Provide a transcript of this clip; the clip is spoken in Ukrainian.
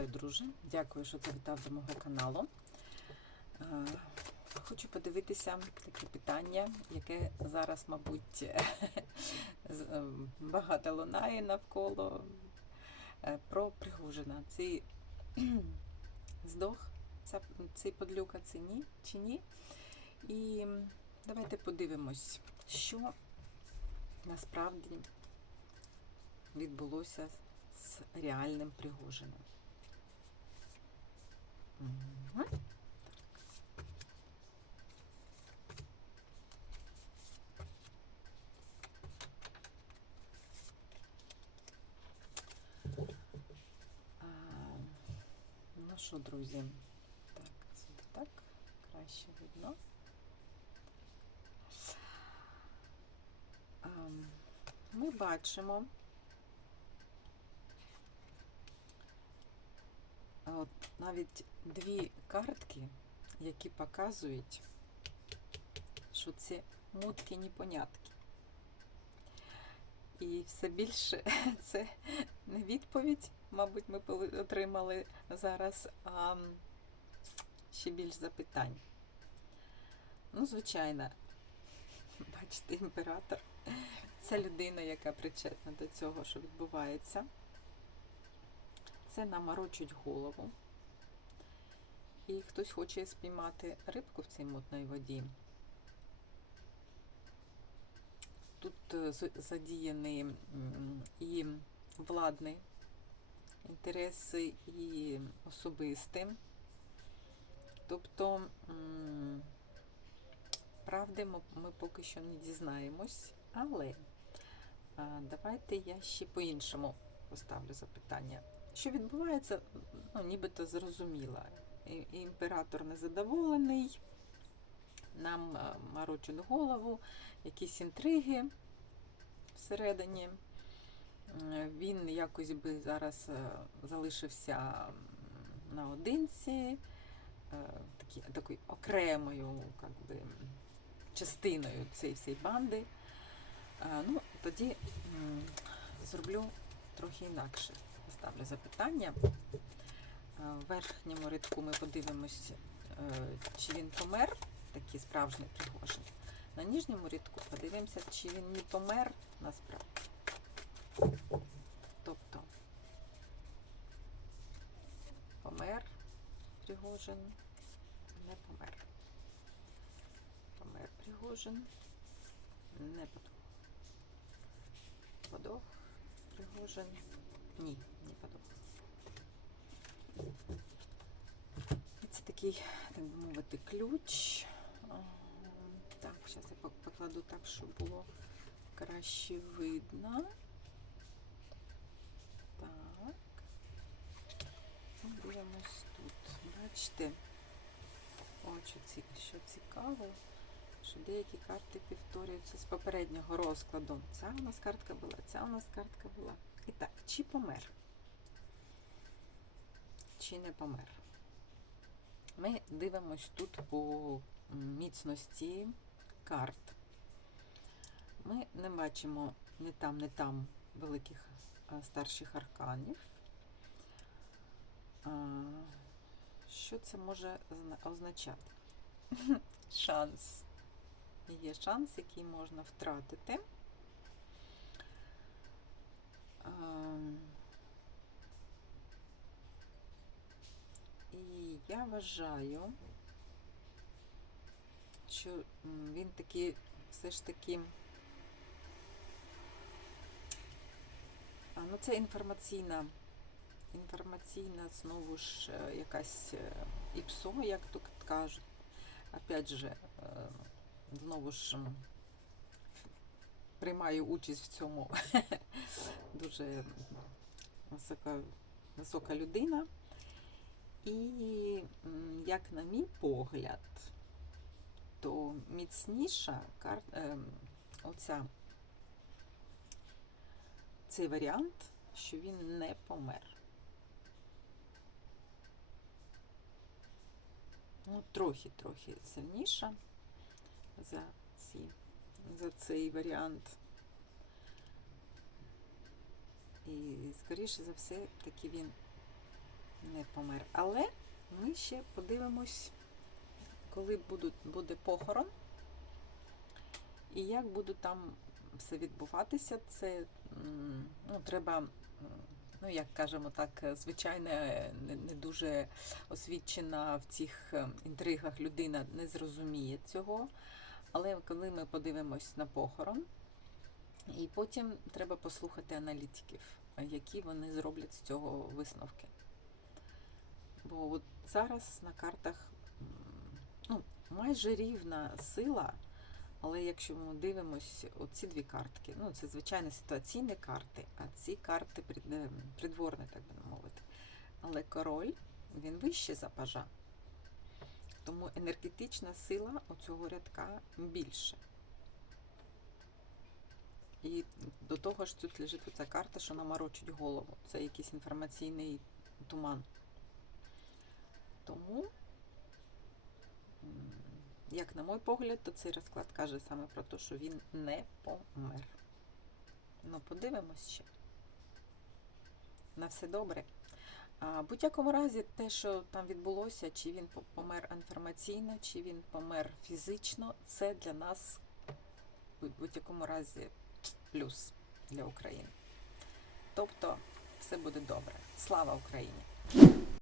Вітаю, друже! Дякую, що завітав до мого каналу. Е, Хочу подивитися таке питання, яке зараз, мабуть, е, багато лунає навколо е, про Пригожина. Цей здох, цей подлюка, це ні чи ні? І давайте подивимось, що насправді відбулося з реальним Пригожиним. А, Ну що, друзі, так, сюди так, краще видно. Ми бачимо. От навіть дві картки, які показують, що це мутки непонятки. І все більше це не відповідь, мабуть, ми отримали зараз, а ще більш запитань. Ну, звичайно, бачите, імператор це людина, яка причетна до цього, що відбувається. Це наморочить голову. І хтось хоче спіймати рибку в цій мутній воді. Тут е, з- задіяні м, і владні інтереси, і особисті. Тобто правди ми поки що не дізнаємось, але давайте я ще по-іншому поставлю запитання. Що відбувається, ну, нібито зрозуміло. Імператор незадоволений, нам е, голову, якісь інтриги всередині. Він якось би зараз е, залишився наодинці, е, такою окремою как би, частиною цієї всієї банди. Е, Ну, тоді зроблю трохи інакше. Поставлю запитання. Е, В верхньому рядку ми подивимось, е, чи він помер, такий справжній Пригожин. На нижньому рядку подивимося, чи він не помер насправді. Тобто помер Пригожин, не помер. Помер Пригожин, не подох. Подох Пригожин. Ні, не. І це такий, так би мовити, ключ. Так, зараз я покладу так, щоб було краще видно. Так. Дивимось тут. Бачите, що, що цікаво, що деякі карти повторюються з попереднього розкладу. Ця у нас картка була, ця у нас картка була. І так, чи помер? Чи не помер? Ми дивимось тут по міцності карт. Ми не бачимо не там, не там великих старших арканів. Що це може означати? Шанс. Є шанс, який можна втратити. І я вважаю, що він такий все ж таки. Ну, це інформаційна, інформаційна, знову ж, е, якась е, ІПСО, як тут кажуть. Опять же, е, знову ж приймаю участь в цьому дуже висока, висока людина. І, як на мій погляд, то міцніша кар... ем, оця, цей варіант, що він не помер. Ну, трохи-трохи сильніша за, ці, за цей варіант. І, скоріше за все, таки він не помер. Але ми ще подивимось, коли будуть, буде похорон і як буде там все відбуватися. Це ну, треба, ну як кажемо так, звичайно, не, дуже освічена в цих е, інтригах людина не зрозуміє цього. Але коли ми подивимось на похорон, і потім треба послухати аналітиків, які вони зроблять з цього висновки. Бо от зараз на картах ну, майже рівна сила, але якщо ми дивимось оці дві картки, ну це звичайно ситуаційні карти, а ці карти е, придворні, так би мовити. Але король він вище за пажа. Тому енергетична сила оцього рядка більше. І до того ж тут лежить оця карта, що наморочить голову. Це якийсь інформаційний туман. Тому, як на мій погляд, то цей розклад каже саме про те, що він не помер. Ну, подивимось ще. На все добре. В будь-якому разі, те, що там відбулося, чи він помер інформаційно, чи він помер фізично, це для нас в будь-якому разі плюс для України. Тобто все буде добре. Слава Україні!